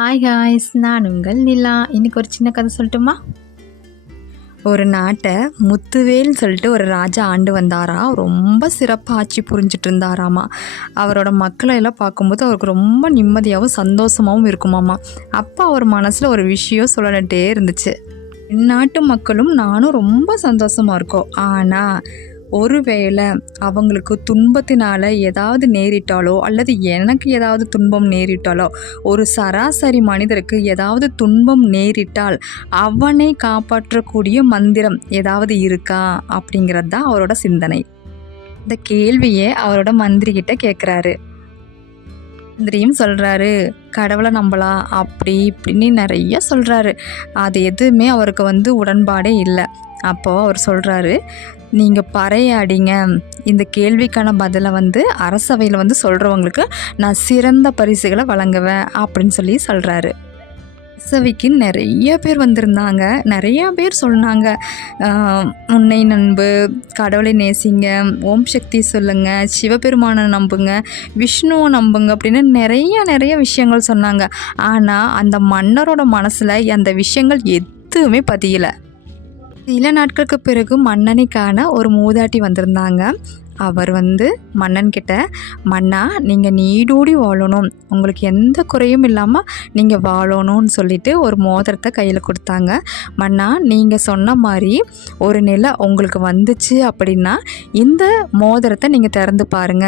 Hi ஹாய்ஸ் நான் உங்கள் நிலா. இன்னைக்கு ஒரு சின்ன கதை சொல்லட்டுமா? ஒரு நாட்டை முத்துவேல்னு சொல்லிட்டு ஒரு ராஜா ஆண்டு வந்தாரா? ரொம்ப சிறப்பாக ஆட்சி புரிஞ்சிட்டு இருந்தாராமா. அவரோட மக்களை எல்லாம் பார்க்கும்போது அவருக்கு ரொம்ப நிம்மதியாகவும் சந்தோஷமாகவும் இருக்குமாமா. அப்போ அவர் மனசில் ஒரு விஷயம் சொல்லட்டே இருந்துச்சு. நாட்டு மக்களும் நானும் ரொம்ப சந்தோஷமாக இருக்கோம். ஆனால் ஒருவேளை அவங்களுக்கு துன்பத்தினால ஏதாவது நேரிட்டாலோ அல்லது எனக்கு ஏதாவது துன்பம் நேரிட்டாலோ ஒரு சராசரி மனிதருக்கு ஏதாவது துன்பம் நேரிட்டால் அவனை காப்பாற்றக்கூடிய மந்திரம் ஏதாவது இருக்கா அப்படிங்கிறது தான் அவரோட சிந்தனை. இந்த கேள்வியை அவரோட மந்திரி கிட்ட கேட்குறாரு மந்திரியும் சொல்கிறாரு கடவுளை நம்பலாம் அப்படி இப்படின்னு நிறைய சொல்கிறாரு அது எதுவுமே அவருக்கு வந்து உடன்பாடே இல்லை. அப்போது அவர் சொல்கிறாரு நீங்கள் பறையாடிங்க. இந்த கேள்விக்கான பதிலை வந்து அரசவையில் வந்து சொல்கிறவங்களுக்கு நான் சிறந்த பரிசுகளை வழங்குவேன் அப்படின்னு சொல்லி சொல்கிறாரு அரசவைக்கு நிறைய பேர் வந்திருந்தாங்க. நிறையா பேர் சொன்னாங்க. உன்னை நண்பு கடவுளை நேசிங்க ஓம் சக்தி சொல்லுங்க சிவபெருமானை நம்புங்க விஷ்ணுவை நம்புங்க அப்படின்னு நிறைய நிறைய விஷயங்கள் சொன்னாங்க. ஆனால் அந்த மன்னரோட மனசில் அந்த விஷயங்கள் எதுவுமே பதியலை. சில நாட்களுக்கு பிறகு மன்னனை காண ஒரு மூதாட்டி வந்திருந்தாங்க. அவர் வந்து மன்னன் கிட்ட மன்னா நீங்கள் நீடூடி வாழணும். உங்களுக்கு எந்த குறையும் இல்லாமல் நீங்கள் வாழணும்னு சொல்லிட்டு ஒரு மோதிரத்தை கையில் கொடுத்தாங்க. மன்னா நீங்கள் சொன்ன மாதிரி ஒரு நிலை உங்களுக்கு வந்துச்சு அப்படின்னா இந்த மோதிரத்தை நீங்கள் திறந்து பாருங்க.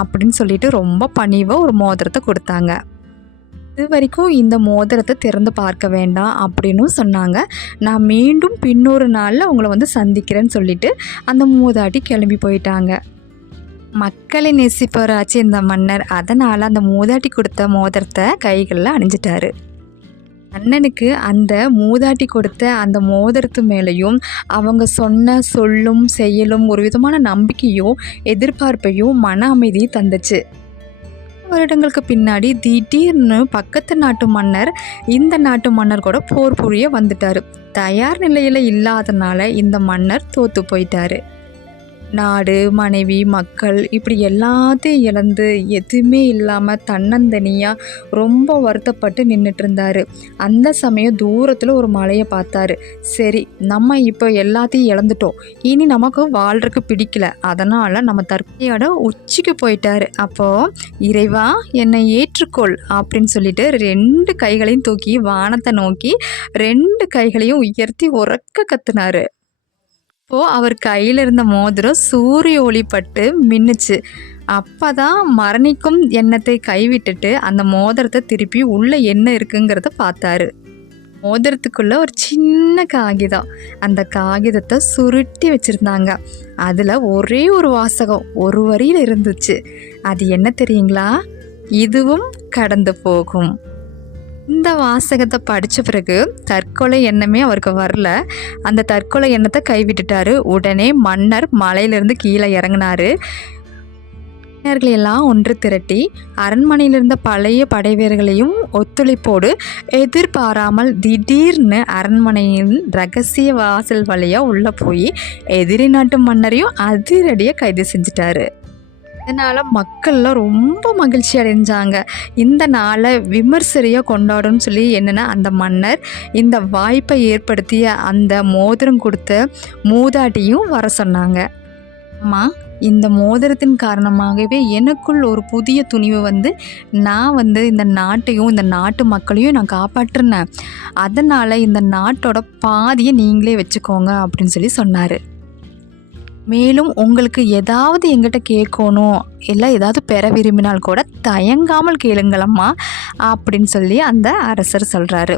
அப்படின்னு சொல்லிட்டு ரொம்ப பணிவாக ஒரு மோதிரத்தை கொடுத்தாங்க. இது வரைக்கும் இந்த மோதிரத்தை திறந்து பார்க்க வேண்டாம் அப்படின்னும் சொன்னாங்க. நான் மீண்டும் பின்னொரு நாளில் உங்களை வந்து சந்திக்கிறேன்னு சொல்லிட்டு அந்த மூதாட்டி கிளம்பி போயிட்டாங்க. மக்களை நேசிப்பவராச்சு இந்த மன்னர். அதனால் அந்த மூதாட்டி கொடுத்த மோதிரத்தை கைகளில் அணிஞ்சிட்டாரு. அண்ணனுக்கு அந்த மூதாட்டி கொடுத்த அந்த மோதிரத்து மேலேயும் அவங்க சொன்ன சொல்லும் செயலும் ஒரு விதமான நம்பிக்கையும் எதிர்பார்ப்பையும் மன அமைதியும் தந்துச்சு. வருடங்களுக்கு பின்னாடி திடீர்னு பக்கத்து நாட்டு மன்னர் இந்த நாட்டு மன்னர் கூட போர் புரிய வந்துட்டாரு. தயார் நிலையில் இல்லாதனால இந்த மன்னர் தோத்து போயிட்டாரு. நாடு மனைவி மக்கள் இப்படி எல்லாத்தையும் இழந்து எதுவுமே இல்லாமல் தன்னந்தனியாக ரொம்ப வருத்தப்பட்டு நின்றுட்டு இருந்தாரு அந்த சமயம் தூரத்தில் ஒரு மலையை பார்த்தாரு. சரி நம்ம இப்போ எல்லாத்தையும் இழந்துட்டோம். இனி நமக்கு வாழ்றதுக்கு பிடிக்கல. அதனால் நம்ம தற்கையோட உச்சிக்கு போயிட்டாரு. அப்போது இறைவா என்னை ஏற்றுக்கொள் அப்படின்னு சொல்லிட்டு ரெண்டு கைகளையும் தூக்கி வானத்தை நோக்கி ரெண்டு கைகளையும் உயர்த்தி உறக்க கத்துனாரு. அப்போது அவர் கையில் இருந்த மோதிரம் சூரிய ஒளிப்பட்டு மின்னுச்சு. அப்போ தான் மரணிக்கும் எண்ணத்தை கைவிட்டுட்டு அந்த மோதிரத்தை திருப்பி உள்ளே என்ன இருக்குங்கிறத பார்த்தாரு. மோதிரத்துக்குள்ள ஒரு சின்ன காகிதம். அந்த காகிதத்தை சுருட்டி வச்சுருந்தாங்க. அதில் ஒரே ஒரு வாசகம் ஒரு வரியில் இருந்துச்சு. அது என்ன தெரியுங்களா? இதுவும் கடந்து போகும். இந்த வாசகத்தை படித்த பிறகு தற்கொலை எண்ணமே அவருக்கு வரல. அந்த தற்கொலை எண்ணத்தை கைவிட்டுட்டாரு. உடனே மன்னர் மலையிலிருந்து கீழே இறங்கினாரு. எல்லாம் ஒன்று திரட்டி அரண்மனையில் இருந்த பழைய படைவீரர்களையும் ஒத்துழைப்போடு எதிர்பாராமல் திடீர்னு அரண்மனையின் ரகசிய வாசல் வழியாக உள்ளே போய் எதிரி நாட்டு மன்னரையும் அதிரடியாக கைது செஞ்சிட்டாரு. அதனால் மக்கள்லாம் ரொம்ப மகிழ்ச்சி அடைஞ்சாங்க. இந்த நாளை விமர்சரியாக கொண்டாடும்னு சொல்லி என்னென்னா அந்த மன்னர் இந்த வாய்ப்பை ஏற்படுத்திய அந்த மோதிரம் கொடுத்த மூதாட்டியும் வர சொன்னாங்க. அம்மா இந்த மோதிரத்தின் காரணமாகவே எனக்குள் ஒரு புதிய துணிவு வந்து நான் வந்து இந்த நாட்டையும் இந்த நாட்டு மக்களையும் நான் காப்பாற்றினேன். அதனால் இந்த நாட்டோட பாதியை நீங்களே வச்சுக்கோங்க அப்படின்னு சொல்லி சொன்னார். மேலும் உங்களுக்கு ஏதாவது எங்கிட்ட கேட்கணும் இல்லை ஏதாவது பெற விரும்பினால் கூட தயங்காமல் கேளுங்களம்மா அப்படின்னு சொல்லி அந்த அரசர் சொல்கிறாரு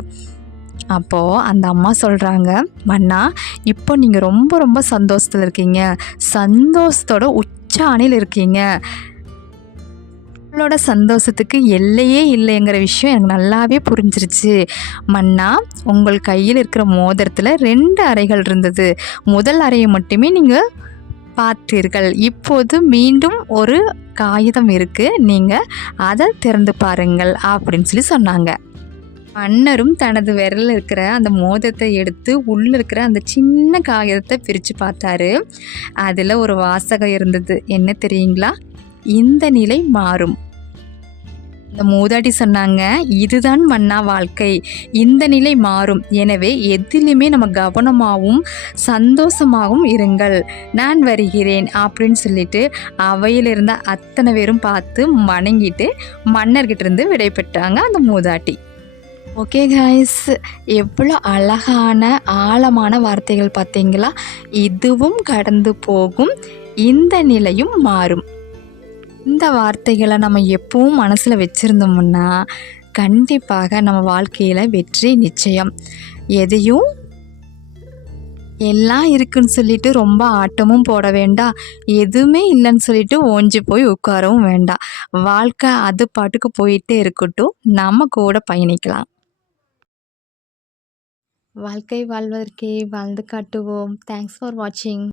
அப்போது அந்த அம்மா சொல்கிறாங்க மன்னா இப்போ நீங்கள் ரொம்ப ரொம்ப சந்தோஷத்தில் இருக்கீங்க. சந்தோஷத்தோட உச்சாணியில் இருக்கீங்க. உங்களோட சந்தோஷத்துக்கு எல்லையே இல்லைங்கிற விஷயம் எனக்கு நல்லாவே புரிஞ்சிருச்சு. மன்னா உங்கள் கையில் இருக்கிற மோதிரத்தில் ரெண்டு அறைகள் இருந்தது. முதல் அறையை மட்டுமே நீங்கள் பார்த்தீர்கள் இப்போது மீண்டும் ஒரு காகிதம் இருக்குது நீங்கள் அதை திறந்து பாருங்கள் அப்படின்னு சொல்லி சொன்னாங்க. மன்னரும் தனது விரலில் இருக்கிற அந்த மோதத்தை எடுத்து உள்ளே இருக்கிற அந்த சின்ன காகிதத்தை பிரித்து பார்த்தாரு. அதில் ஒரு வாசகம் இருந்தது. என்ன தெரியுங்களா? இந்த நிலை மாறும். இந்த மூதாட்டி சொன்னாங்க இதுதான் மன்னா வாழ்க்கை. இந்த நிலை மாறும். எனவே எதிலுமே நம்ம கவனமாகவும் சந்தோஷமாகவும் இருங்கள். நான் வருகிறேன். அப்படின்னு சொல்லிட்டு அவையில் இருந்த அத்தனை பேரும் பார்த்து வணங்கிட்டு மன்னர்கிட்ட இருந்து விடை பெற்றாங்க அந்த மூதாட்டி. ஓகே காய்ஸ் எவ்வளோ அழகான ஆழமான வார்த்தைகள் பார்த்தீங்களா? இதுவும் கடந்து போகும். இந்த நிலையும் மாறும். இந்த வார்த்தைகளை நம்ம எப்பவும் மனசில் வச்சுருந்தோம்னா கண்டிப்பாக நம்ம வாழ்க்கையில் வெற்றி நிச்சயம். எதையும் எல்லாம் இருக்குன்னு சொல்லிட்டு ரொம்ப ஆட்டமும் போட வேண்டாம் எதுவுமே இல்லைன்னு சொல்லிட்டு ஓஞ்சி போய் உட்காரவும் வேண்டாம் வாழ்க்கை அது பாட்டுக்கு போயிட்டே இருக்கட்டும் நம்ம கூட பயணிக்கலாம். வாழ்க்கை வாழ்வதற்கே வாழ்ந்து காட்டுவோம். தேங்க்ஸ் ஃபார் வாட்சிங்